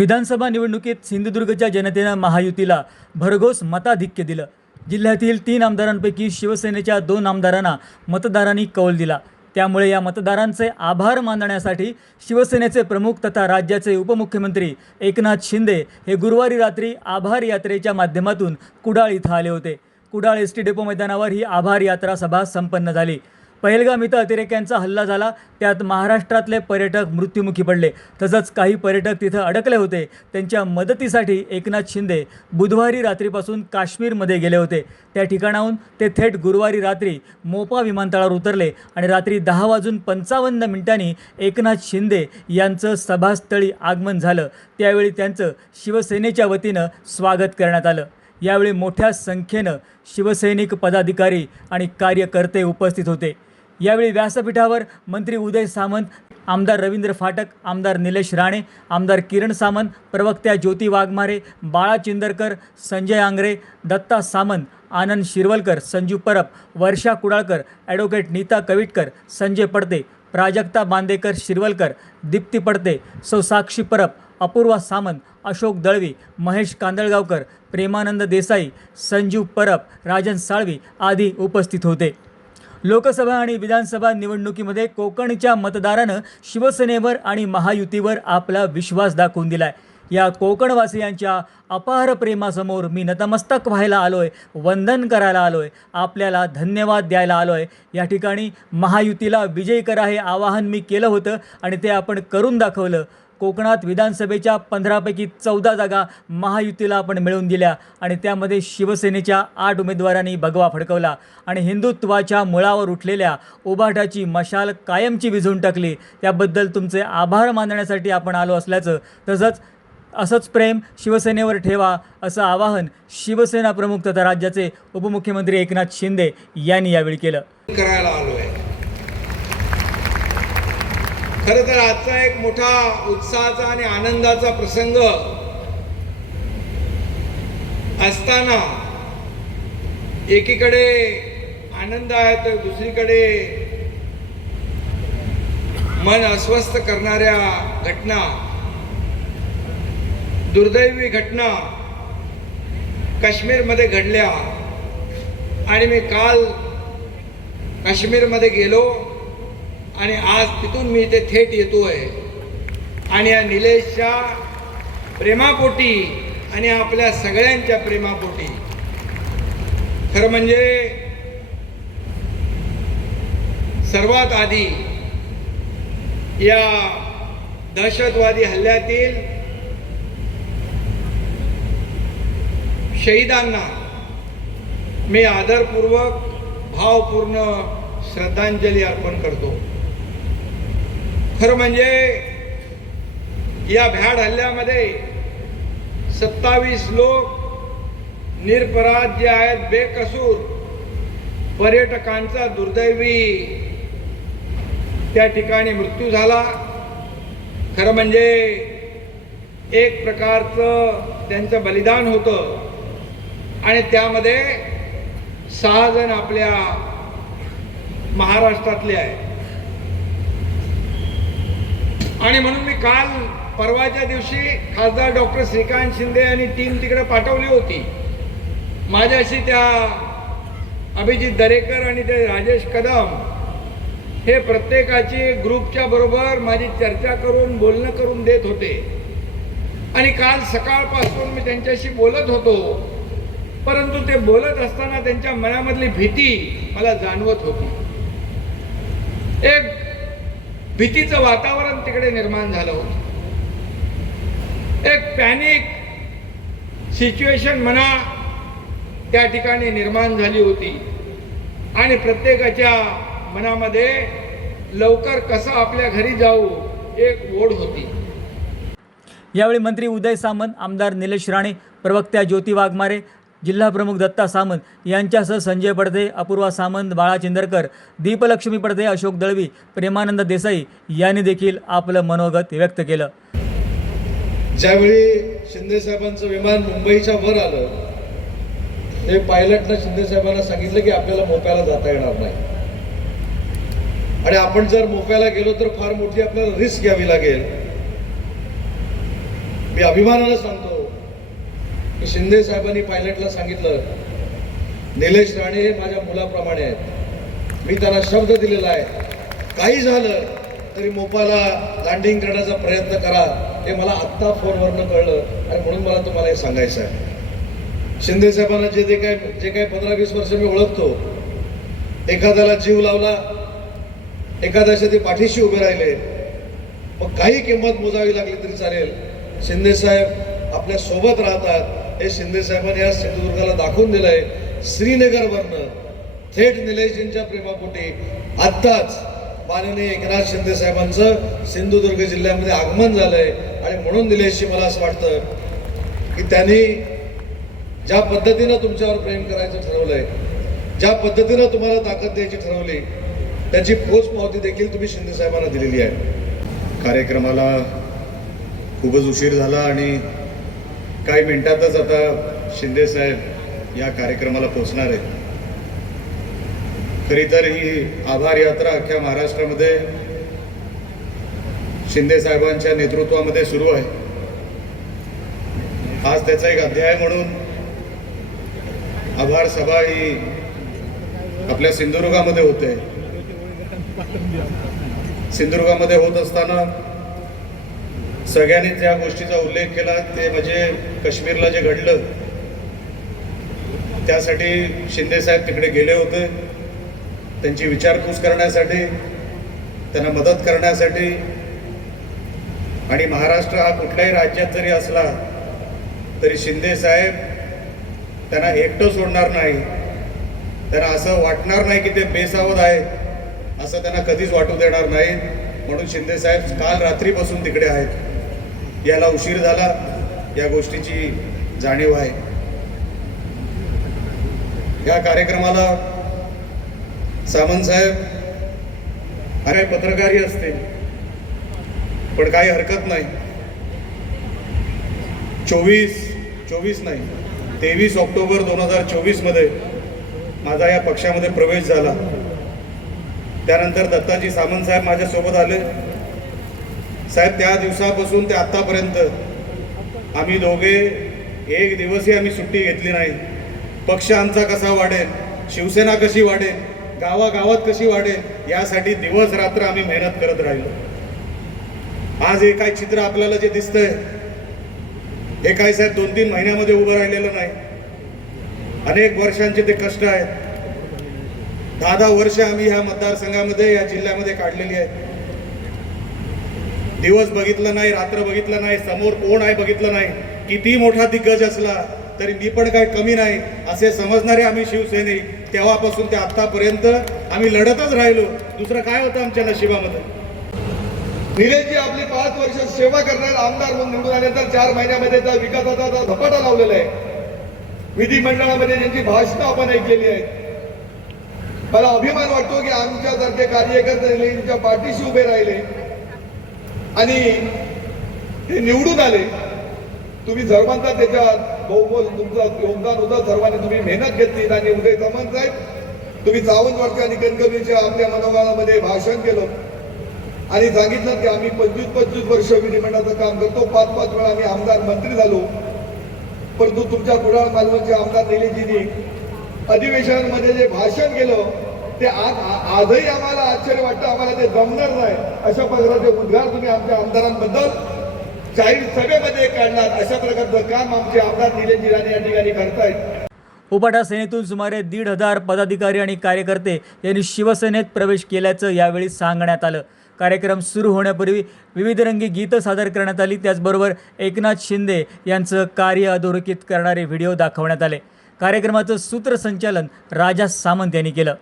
विधानसभा निवडणुकीत सिंधुदुर्गच्या जनतेनं महायुतीला भरघोस मताधिक्य दिलं. जिल्ह्यातील तीन आमदारांपैकी शिवसेनेच्या दोन आमदारांना मतदारांनी कौल दिला. त्यामुळे या मतदारांचे आभार मानण्यासाठी शिवसेनेचे प्रमुख तथा राज्याचे उपमुख्यमंत्री एकनाथ शिंदे हे गुरुवारी रात्री आभार यात्रेच्या माध्यमातून कुडाळ इथं आले होते. कुडाळ एस टी डेपो मैदानावर ही आभार यात्रा सभा संपन्न झाली. पहलगाम इथं अतिरेक्यांचा हल्ला झाला. त्यात महाराष्ट्रातले पर्यटक मृत्युमुखी पडले. तसंच काही पर्यटक तिथं अडकले होते. त्यांच्या मदतीसाठी एकनाथ शिंदे बुधवारी रात्रीपासून काश्मीरमध्ये गेले होते. त्या ठिकाणाहून ते थेट गुरुवारी रात्री मोपा विमानतळावर उतरले आणि रात्री दहा वाजून पंचावन्न मिनिटांनी एकनाथ शिंदे यांचं सभास्थळी आगमन झालं. त्यावेळी त्यांचं शिवसेनेच्या वतीनं स्वागत करण्यात आलं. यावेळी मोठ्या संख्येनं शिवसैनिक पदाधिकारी आणि कार्यकर्ते उपस्थित होते. यावेळी व्यासपीठावर मंत्री उदय सामंत आमदार रवींद्र फाटक आमदार निलेश राणे आमदार किरण सामंत प्रवक्त्या ज्योती वाघमारे बाळा चिंदरकर संजय आंग्रे दत्ता सामंत आनंद शिरवलकर संजू परब वर्षा कुडाळकर ॲडव्होकेट नीता कविटकर संजय पडते प्राजक्ता बांदेकर शिरवलकर दीप्ती पडते सौ साक्षी परब अपूर्वा सामंत अशोक दळवी महेश कांदळगावकर प्रेमानंद देसाई संजू परब राजन साळवी आदी उपस्थित होते. लोकसभा आणि विधानसभा निवडणुकीमध्ये कोकणच्या मतदारानं शिवसेनेवर आणि महायुतीवर आपला विश्वास दाखवून दिलाय. या कोकणवासियांच्या अपार प्रेमासमोर मी नतमस्तक व्हायला आलोय वंदन करायला आलोय आपल्याला धन्यवाद द्यायला आलोय. या ठिकाणी महायुतीला विजयी करा हे आवाहन मी केलं होतं आणि ते आपण करून दाखवलं. कोकणात विधानसभेच्या पंधरापैकी चौदा जागा महायुतीला आपण मिळवून दिल्या आणि त्यामध्ये शिवसेनेच्या आठ उमेदवारांनी भगवा फडकवला आणि हिंदुत्वाच्या मुळावर उठलेल्या उभाटाची मशाल कायमची विझून टाकली. त्याबद्दल तुमचे आभार मानण्यासाठी आपण आलो असल्याचं तसंच असंच प्रेम शिवसेनेवर ठेवा असं आवाहन शिवसेना प्रमुख तथा राज्याचे उपमुख्यमंत्री एकनाथ शिंदे यांनी यावेळी केलं. करायला आलोय. खरं तर आजचा एक मोठा उत्साहाचा आणि आनंदाचा प्रसंग असताना एकीकडे आनंद आहे तर दुसरीकडे मन अस्वस्थ करणाऱ्या घटना दुर्दैवी घटना काश्मीरमध्ये घडल्या. आणि मी काल काश्मीरमध्ये गेलो. आणि आज तिथून मी इथे थेट येतोय. आणि या निलेशच्या प्रेमापोटी आणि आपल्या सगळ्यांच्या प्रेमापोटी. खरं म्हणजे सर्वात आधी या दहशतवादी हल्ल्यातील शहीदांना मी आदरपूर्वक भावपूर्ण श्रद्धांजली अर्पण करतो. खरं म्हणजे या भ्याड हल्ल्यामध्ये सत्तावीस लोक निरपराध जे आहेत बेकसूर पर्यटकांचा दुर्दैवी त्या ठिकाणी मृत्यू झाला. खरं म्हणजे एक प्रकारचं त्यांचं बलिदान होतं आणि त्यामध्ये सहा जण आपल्या महाराष्ट्रातले आहे आणि म्हणून मी काल परवाच्या दिवशी खासदार डॉक्टर श्रीकांत शिंदे आणि टीम तिकडे पाठवली होती. माझ्याशी त्या अभिजित दरेकर आणि ते राजेश कदम हे प्रत्येकाची ग्रुपच्या बरोबर माझी चर्चा करून बोलणं करून देत होते. आणि काल सकाळपासून मी त्यांच्याशी बोलत होतो. परंतु ते बोलत असताना त्यांच्या मनामधली भीती मला जाणवत होती. एक भीतीचं वातावरण तिकडे निर्माण झालं होतं. एक पॅनिक सिच्युएशन म्हणा त्या ठिकाणी निर्माण झाली होती. आणि प्रत्येकाच्या मनामध्ये लवकर कसं आपल्या घरी जाऊ एक ओढ होती. यावेळी मंत्री उदय सामंत आमदार निलेश राणे प्रवक्त्या ज्योती वाघमारे जिल्हा प्रमुख दत्ता सामंत यांच्यासह संजय पडदे अपूर्वा सामंत बाळा चिंदरकर दीपलक्ष्मी पडदे अशोक दळवी प्रेमानंद देसाई यांनी देखील आपलं मनोगत व्यक्त केलं. ज्यावेळी शिंदे साहेबांचं विमान मुंबईच्या वर आलं ते पायलटनं शिंदे साहेबांना सांगितलं की आपल्याला मोप्याला जाता येणार नाही. आणि आपण जर मोप्याला गेलो तर फार मोठी आपल्याला रिस्क घ्यावी लागेल. मी अभिमानानं सांगतो की शिंदे साहेबांनी पायलटला सांगितलं निलेश राणे हे माझ्या मुलाप्रमाणे आहेत. मी त्यांना शब्द दिलेला आहे. काही झालं तरी मोपाला लँडिंग करण्याचा प्रयत्न करा. हे मला आत्ता फोनवरनं कळलं आणि म्हणून मला तुम्हाला हे सांगायचं आहे. शिंदे साहेबांना जे जे काय जे काय पंधरा वीस वर्ष मी ओळखतो. एखाद्याला जीव लावला एखाद्याच्या ते पाठीशी उभे राहिले मग काही किंमत मोजावी लागली तरी चालेल. शिंदे साहेब आपल्यासोबत राहतात. हे शिंदे साहेबांनी या सिंधुदुर्गाला दाखवून दिलंय श्रीनगरवरनं थेट निलेशजींच्या प्रेमापोटी आत्ताच माननीय एकनाथ शिंदे साहेबांचं सिंधुदुर्ग जिल्ह्यामध्ये आगमन झालंय. आणि म्हणून निलेशजी मला असं वाटतं की त्यांनी ज्या पद्धतीनं तुमच्यावर प्रेम करायचं ठरवलंय ज्या पद्धतीनं तुम्हाला ताकद द्यायची ठरवली त्याची पोच पावती देखील तुम्ही शिंदे साहेबांना दिलेली आहे. कार्यक्रमाला खूपच उशीर झाला आणि काही मिनिटातच आता शिंदे साहेब या कार्यक्रमाला पोचणार आहेत. खरी तर ही आभार यात्रा अख्ख्या महाराष्ट्रामध्ये शिंदे साहेबांच्या नेतृत्वामध्ये सुरू आहे. आज त्याचा एक अध्याय म्हणून आभार सभा ही आपल्या सिंधुदुर्गामध्ये होते. सिंधुदुर्गामध्ये होत असताना सगळ्यांनी ज्या गोष्टीचा उल्लेख केला ते म्हणजे काश्मीरला जे घडलं त्यासाठी शिंदे साहेब तिकडे गेले होते. त्यांची विचारपूस करण्यासाठी त्यांना मदत करण्यासाठी. आणि महाराष्ट्र हा कुठल्याही राज्यात जरी असला तरी शिंदे साहेब त्यांना एकटं सोडणार नाही. त्यांना असं वाटणार नाही की ते बेसावध आहे असं त्यांना कधीच वाटू देणार नाही. म्हणून शिंदे साहेब काल रात्रीपासून तिकडे आहेत. याला उशीर झाला या गोष्टीची जाणीव आहे. या कार्यक्रमाला सामंत साहेब अरे पत्रकारही असतील पण काही हरकत नाही. चोवीस चोवीस नाही तेवीस ऑक्टोबर दोन हजार चोवीसमध्ये माझा या पक्षामध्ये प्रवेश झाला. त्यानंतर दत्ताजी सामंत साहेब माझ्यासोबत आले. साहेब त्या दिवसापासून ते आत्तापर्यंत आम्ही दोघे एक दिवसही आम्ही सुट्टी घेतली नाही. पक्ष आमचा कसा वाढेल? शिवसेना कशी वाढेल? गावागावात कशी वाढेल? यासाठी दिवस रात्र आम्ही मेहनत करत राहिलो. आज हे काय चित्र आपल्याला जे दिसतंय हे काय साहेब दोन तीन महिन्यामध्ये उभं राहिलेलं नाही. अनेक वर्षांचे ते कष्ट आहेत. दहा दहा वर्ष आम्ही ह्या मतदारसंघामध्ये या जिल्ह्यामध्ये काढलेली आहेत. दिवस बघितलं नाही रात्र बघितलं नाही समोर कोण आहे बघितलं नाही. किती मोठा दिग्गज असला तरी मी पण काय कमी नाही असे समजणारे आम्ही शिवसैनिक तेव्हापासून ते आत्तापर्यंत आम्ही लढतच राहिलो. दुसरं काय होतं आमच्या नशिबामध्ये? निलेशजी आपली पाच वर्ष सेवा करणारे आमदार म्हणून निवडून आल्यानंतर चार महिन्यामध्ये त्या विकासाचा झपाटा लावलेला आहे. विधिमंडळामध्ये ज्यांची भाषणं आपण ऐकलेली आहेत. मला अभिमान वाटतो की आमच्यासारखे कार्यकर्ते निलेशजींच्या पाठीशी उभे राहिले. आणि ते निवडून आले. तुम्ही सर्वांचा त्याच्यात बहुमोल तुमचं योगदान होतं. सर्वांनी तुम्ही मेहनत घेतली आणि उदय सामंत साहेब तुम्ही सावंतवाडच्या आणि कणकवलीच्या आपल्या मनोगाळामध्ये भाषण केलं. आणि सांगितलं की आम्ही पंचवीस पंचवीस वर्ष विधिमंडळाचं काम करतो. पाच पाच वेळा आम्ही आमदार मंत्री झालो. परंतु तुमच्या कुडाळ मालवणचे आमदार निलेशजींनी अधिवेशनामध्ये जे भाषण केलं ते आज आजही आम्हाला आश्चर्य वाटतं आम्हाला ते जमणार नाही. अशा प्रकारचे उद्गार तुम्ही आमच्या आमदारांबद्दल जाहीर सभेमध्ये काढणार. अशा प्रकारचं काम आमचे आमदार निलेश राणे या ठिकाणी करतायत. उपाटा सेनेतून सुमारे दीड हजार पदाधिकारी आणि कार्यकर्ते यांनी शिवसेनेत प्रवेश केल्याचं यावेळी सांगण्यात आलं. कार्यक्रम सुरू होण्यापूर्वी विविध रंगी गीतं सादर करण्यात आली. त्याचबरोबर एकनाथ शिंदे यांचं कार्य अधोरेखित करणारे व्हिडिओ दाखवण्यात आले. कार्यक्रमाचं सूत्रसंचालन राजा सामंत यांनी केलं.